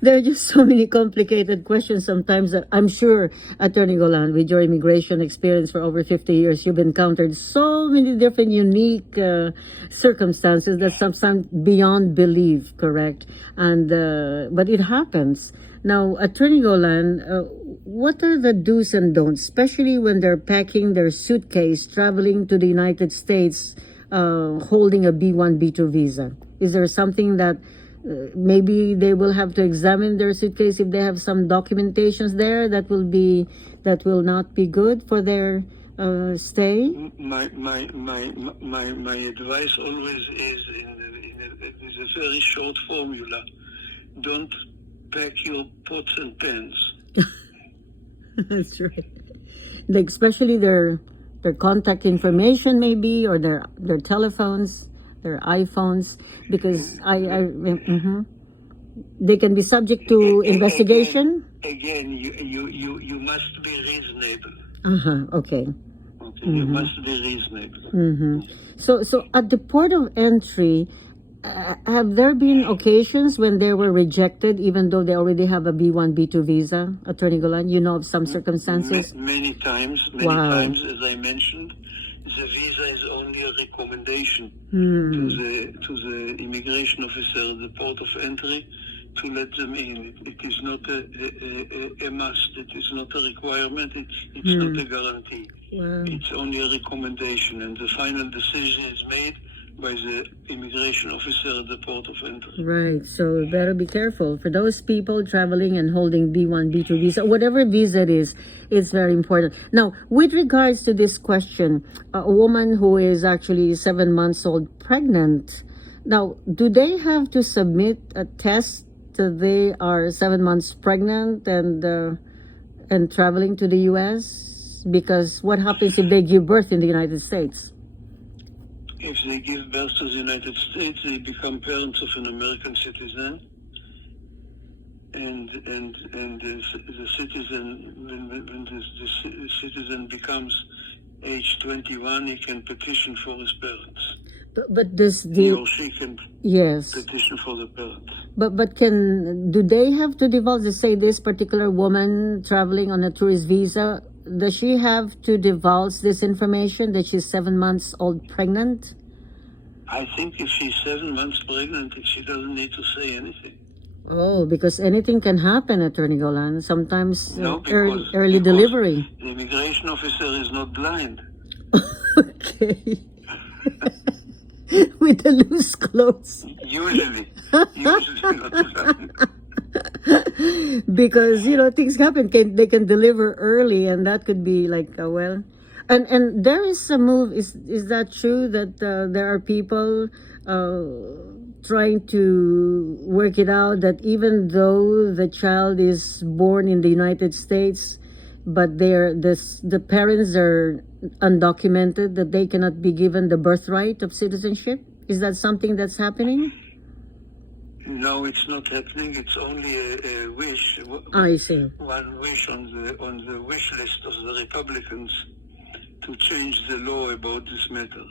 There are just so many complicated questions sometimes that I'm sure, Attorney Golan, with your immigration experience for over 50 years, you've encountered so many different unique circumstances that sometimes beyond belief, correct? And but it happens. Now, Attorney Golan, what are the do's and don'ts, especially when they're packing their suitcase, traveling to the United States, holding a B1, B2 visa? Is there something that maybe they will have to examine their suitcase if they have some documentations there that will not be good for their stay? My advice always is is a very short formula. Don't pack your pots and pans. That's right. Like especially their contact information maybe, or their telephones, their iPhones, because they can be subject to investigation. Again, you must be reasonable. Okay. Okay, you must be reasonable. So at the port of entry, have there been occasions when they were rejected, even though they already have a B1, B2 visa, Attorney Golan? You know of some circumstances? Many times, Wow. as I mentioned, the visa is only a recommendation to the immigration officer at the port of entry to let them in. It is not a must. It is not a requirement. It's not a guarantee. Wow. It's only a recommendation, and the final decision is made by the immigration officer at the port of entry. Right, so better be careful. For those people traveling and holding B1, B2 visa, whatever visa it is, it's very important. Now, with regards to this question, a woman who is actually 7 months old pregnant, now, do they have to submit a test that they are 7 months pregnant and traveling to the U.S.? Because what happens if they give birth in the United States? If they give birth to the United States, they become parents of an American citizen, and the citizen, when the citizen becomes age 21, he can petition for his parents. But does He or she can yes petition for the parents. But do they have to divulge? Let's say this particular woman traveling on a tourist visa, does she have to divulge this information that she's 7 months old pregnant? I think if she's 7 months pregnant, she doesn't need to say anything. Oh, because anything can happen, Attorney Golan. Sometimes No, early delivery. The immigration officer is not blind. Okay. With the loose clothes. Usually not blind. Because things happen. They can deliver early, and that could be like well. And there is a move. Is that true that there are people trying to work it out that even though the child is born in the United States, but the parents are undocumented, that they cannot be given the birthright of citizenship? Is that something that's happening? No, it's not happening. It's only a wish. I see. One wish on the wish list of the Republicans to change the law about this matter.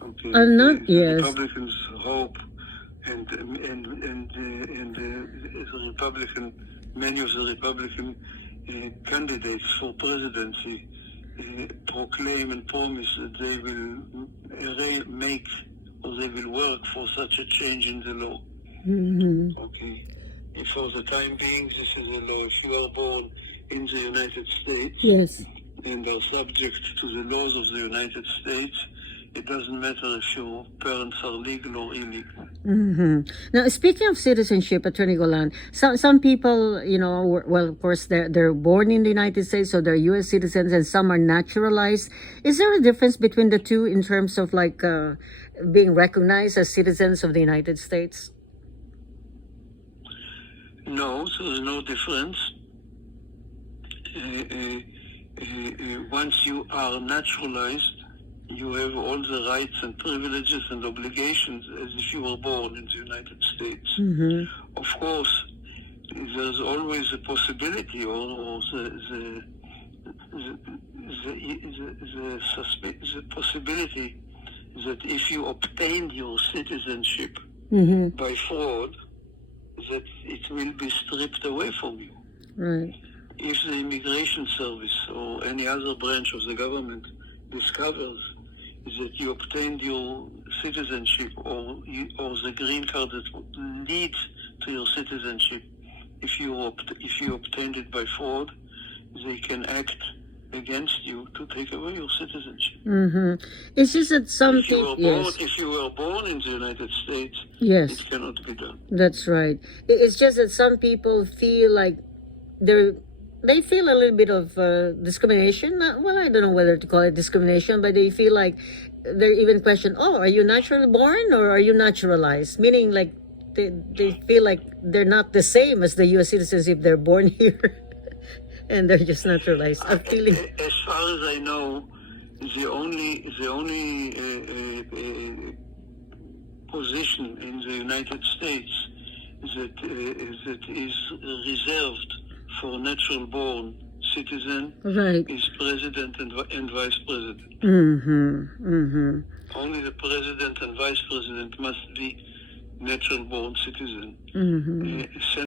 Okay. The Republicans hope, and many of the Republican candidates for presidency proclaim and promise that they will make or they will work for such a change in the law. Okay. And for the time being, this is the law. If you are born in the United States, yes, and are subject to the laws of the United States, it doesn't matter if your parents are legal or illegal. Now, speaking of citizenship, Attorney Golan, some people, well, of course, they're born in the United States, so they're U.S. citizens, and some are naturalized. Is there a difference between the two in terms of being recognized as citizens of the United States? No, so there's no difference. Once you are naturalized, you have all the rights and privileges and obligations as if you were born in the United States. Of course, there's always a possibility or the possibility that if you obtained your citizenship by fraud, that it will be stripped away from you. Right. If the immigration service or any other branch of the government discovers that you obtained your citizenship or the green card that leads to your citizenship, if you obtained it by fraud, they can act against you to take away your citizenship. It's just that some If you people, were born, yes, if you were born in the United States, yes, it cannot be done. that's right. It's just that some people feel like they feel a little bit of discrimination. Well, I don't know whether to call it discrimination, but they feel like they're even questioned, oh, are you naturally born or are you naturalized? Meaning like they feel like they're not the same as the U.S. citizens if they're born here. And they're just naturalized. I'm feeling. As far as I know, the only position in the United States that is reserved for natural-born citizen Right. is president and vice president. Only the president and vice president must be natural-born citizen.